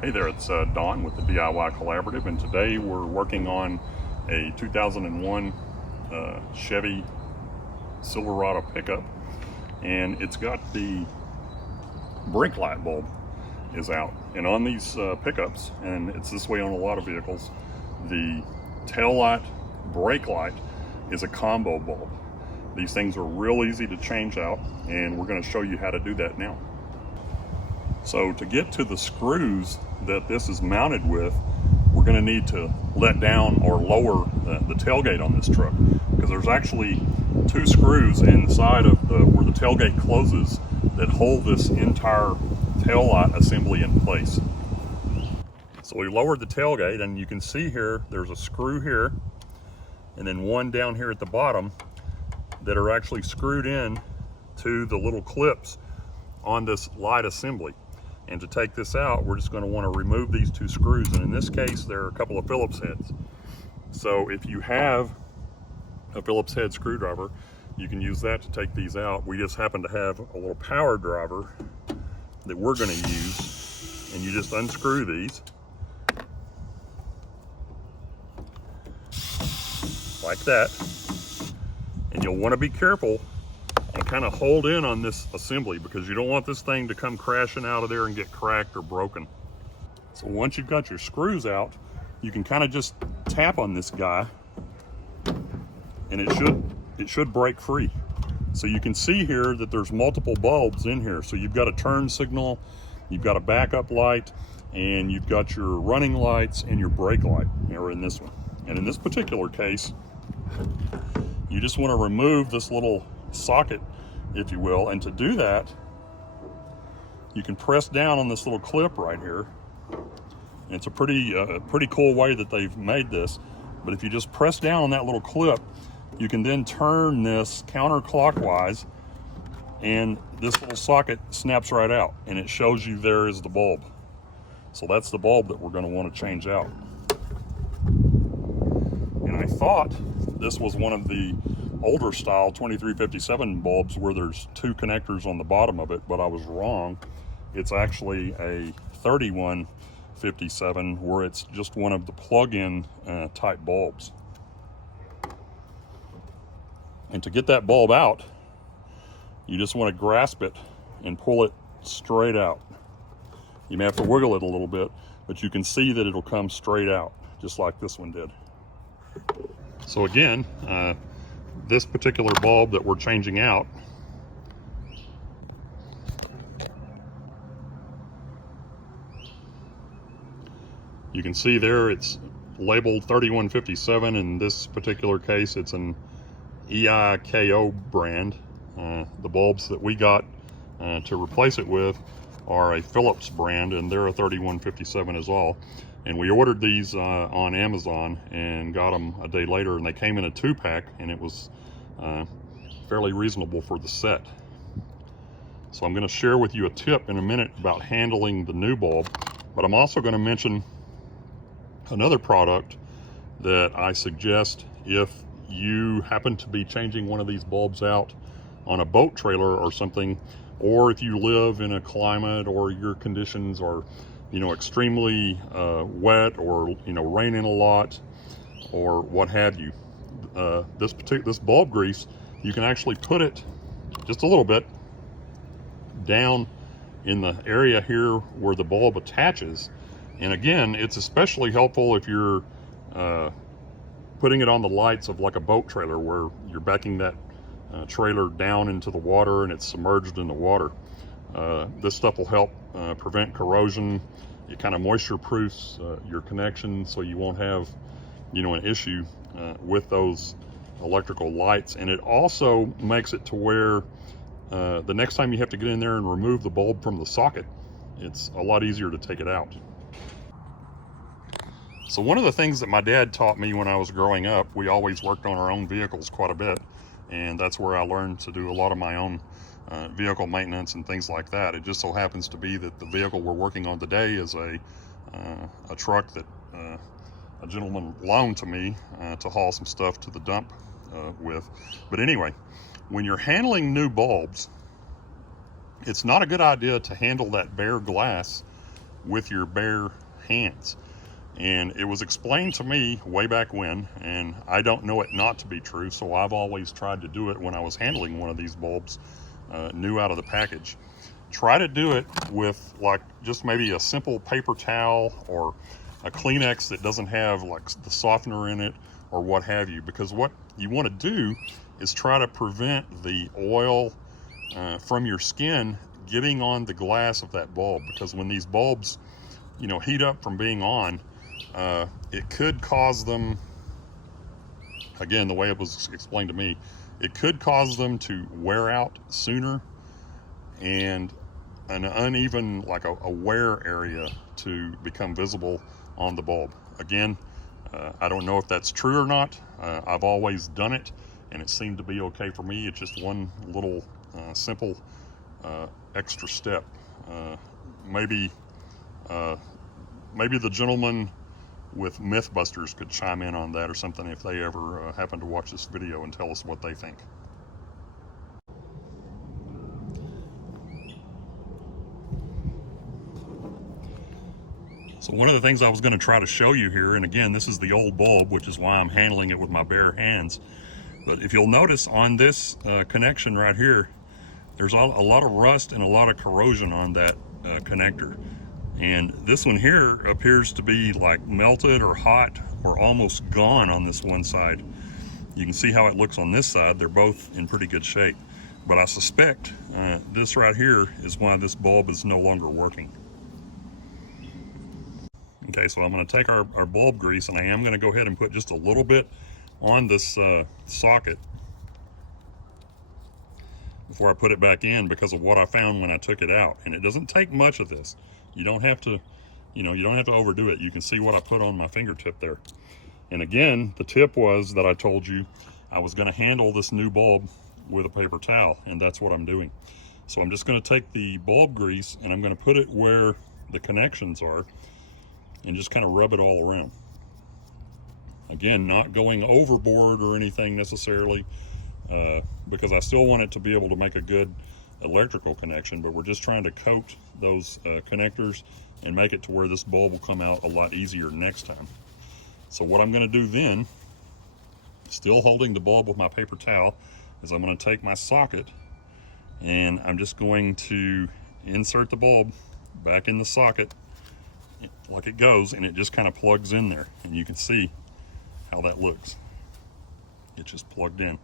Hey there, it's Don with the DIY Collaborative, and today we're working on a 2001 Chevy Silverado pickup, and it's got the brake light bulb is out. And on these pickups, and it's this way on a lot of vehicles, the tail light, brake light is a combo bulb. These things are real easy to change out, and we're going to show you how to do that now. So to get to the screws that this is mounted with, we're going to need to let down or lower the tailgate on this truck, because there's actually two screws inside of where the tailgate closes that hold this entire tail light assembly in place. So we lowered the tailgate, and you can see here there's a screw here and then one down here at the bottom that are actually screwed in to the little clips on this light assembly. And to take this out, we're just going to want to remove these two screws. And in this case, there are a couple of Phillips heads. So if you have a Phillips head screwdriver, you can use that to take these out. We just happen to have a little power driver that we're going to use. And you just unscrew these like that. And you'll want to be careful and kind of hold in on this assembly, because you don't want this thing to come crashing out of there and get cracked or broken. So once you've got your screws out, you can kind of just tap on this guy and it should break free. So you can see here that there's multiple bulbs in here. So you've got a turn signal, you've got a backup light, and you've got your running lights and your brake light are in this one. And in this particular case, you just want to remove this little socket, if you will, and to do that you can press down on this little clip right here. And it's a pretty cool way that they've made this. But if you just press down on that little clip, you can then turn this counterclockwise and this little socket snaps right out, and it shows you there is the bulb. So that's the bulb that we're going to want to change out. And I thought this was one of the older style 2357 bulbs where there's two connectors on the bottom of it, but I was wrong. It's actually a 3157 where it's just one of the plug-in type bulbs. And to get that bulb out, you just want to grasp it and pull it straight out. You may have to wiggle it a little bit, but you can see that it'll come straight out, just like this one did. So again, this particular bulb that we're changing out, you can see there it's labeled 3157. In this particular case, it's an EIKO brand. The bulbs that we got to replace it with are a Phillips brand, and they're a 3157 as well. And we ordered these on Amazon and got them a day later, and they came in a 2-pack, and it was fairly reasonable for the set. So I'm going to share with you a tip in a minute about handling the new bulb, but I'm also going to mention another product that I suggest if you happen to be changing one of these bulbs out on a boat trailer or something, or if you live in a climate or your conditions are extremely wet, or raining a lot, or what have you. This bulb grease, you can actually put it just a little bit down in the area here where the bulb attaches. And again, it's especially helpful if you're putting it on the lights of like a boat trailer where you're backing that trailer down into the water and it's submerged in the water. This stuff will help prevent corrosion. It kind of moisture proofs your connection, so you won't have an issue with those electrical lights. And it also makes it to where the next time you have to get in there and remove the bulb from the socket, it's a lot easier to take it out. So one of the things that my dad taught me when I was growing up, we always worked on our own vehicles quite a bit, and that's where I learned to do a lot of my own vehicle maintenance and things like that. It just so happens to be that the vehicle we're working on today is a truck that a gentleman loaned to me to haul some stuff to the dump with. But anyway, when you're handling new bulbs, it's not a good idea to handle that bare glass with your bare hands. And it was explained to me way back when, and I don't know it not to be true, so I've always tried to do it when I was handling one of these bulbs new out of the package. Try to do it with like just maybe a simple paper towel or a Kleenex that doesn't have like the softener in it or what have you, because what you want to do is try to prevent the oil from your skin getting on the glass of that bulb, because when these bulbs, you know, heat up from being on, it could cause them, again, the way it was explained to me, it could cause them to wear out sooner and an uneven, like a wear area to become visible on the bulb. Again, I don't know if that's true or not. I've always done it and it seemed to be okay for me. It's just one little simple extra step. Maybe the gentleman with Mythbusters could chime in on that or something if they ever happen to watch this video and tell us what they think. So one of the things I was going to try to show you here, and again, this is the old bulb, which is why I'm handling it with my bare hands. But if you'll notice on this connection right here, there's a lot of rust and a lot of corrosion on that connector. And this one here appears to be like melted or hot or almost gone on this one side. You can see how it looks on this side. They're both in pretty good shape. But I suspect this right here is why this bulb is no longer working. Okay, so I'm going to take our bulb grease, and I am going to go ahead and put just a little bit on this socket before I put it back in, because of what I found when I took it out. And it doesn't take much of this. You don't have to, you don't have to overdo it. You can see what I put on my fingertip there. And again, the tip was that I told you I was going to handle this new bulb with a paper towel, and that's what I'm doing. So I'm just going to take the bulb grease and I'm going to put it where the connections are and just kind of rub it all around. Again, not going overboard or anything necessarily, because I still want it to be able to make a good electrical connection, but we're just trying to coat those connectors and make it to where this bulb will come out a lot easier next time. So what I'm going to do then, still holding the bulb with my paper towel, is I'm going to take my socket and I'm just going to insert the bulb back in the socket like it goes, and it just kind of plugs in there, and you can see how that looks. It's just plugged in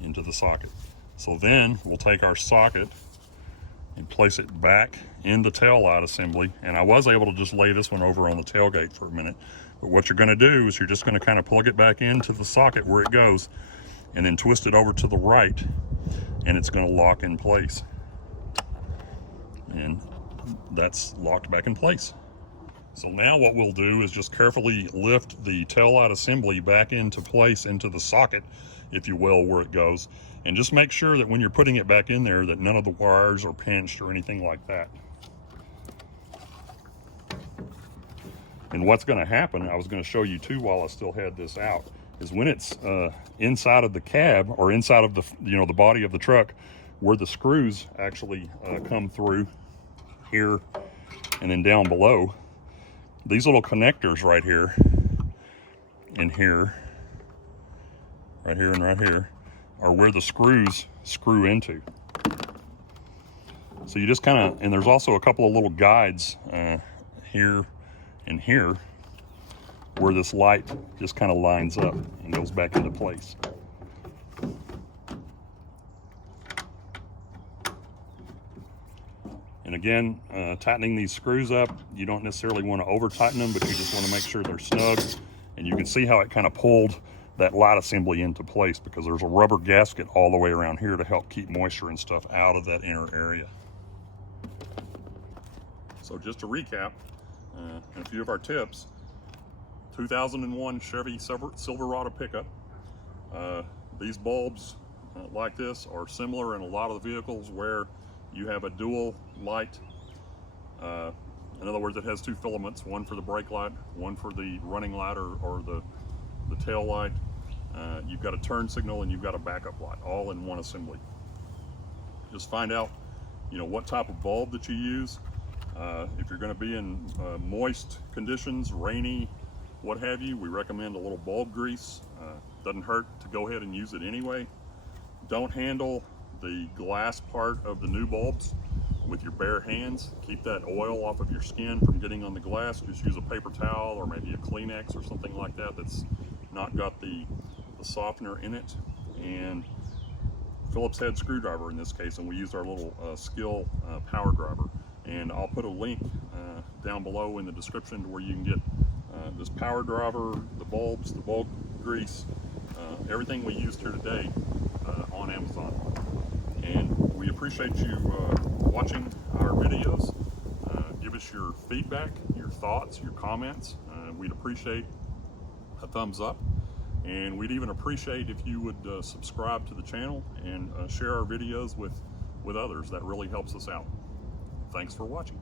into the socket. So then we'll take our socket and place it back in the tail light assembly. And I was able to just lay this one over on the tailgate for a minute. But what you're going to do is you're just going to kind of plug it back into the socket where it goes, and then twist it over to the right, and it's going to lock in place. And that's locked back in place. So now what we'll do is just carefully lift the taillight assembly back into place, into the socket, if you will, where it goes. And just make sure that when you're putting it back in there that none of the wires are pinched or anything like that. And what's going to happen, I was going to show you too while I still had this out, is when it's inside of the cab or inside of the, the body of the truck, where the screws actually come through here and then down below, these little connectors right here and here, right here and right here, are where the screws screw into. So you just kind of, and there's also a couple of little guides here and here where this light just kind of lines up and goes back into place. And again, tightening these screws up, you don't necessarily want to over tighten them, but you just want to make sure they're snug. And you can see how it kind of pulled that light assembly into place, because there's a rubber gasket all the way around here to help keep moisture and stuff out of that inner area. So just to recap, and a few of our tips: 2001 Chevy Silverado pickup. These bulbs like this are similar in a lot of the vehicles where you have a dual light. In other words, it has two filaments, one for the brake light, one for the running light or the tail light. You've got a turn signal and you've got a backup light, all in one assembly. Just find out, what type of bulb that you use, If you're going to be in moist conditions, rainy, what have you, we recommend a little bulb grease. Doesn't hurt to go ahead and use it anyway. Don't handle the glass part of the new bulbs with your bare hands. Keep that oil off of your skin from getting on the glass. Just use a paper towel or maybe a Kleenex or something like that that's not got the softener in it. And Phillips head screwdriver in this case, and we used our little Skill power driver. And I'll put a link down below in the description to where you can get this power driver, the bulbs, the bulb grease, everything we used here today on Amazon. And we appreciate you watching our videos. Give us your feedback, your thoughts, your comments. We'd appreciate a thumbs up. And we'd even appreciate if you would subscribe to the channel and share our videos with others. That really helps us out. Thanks for watching.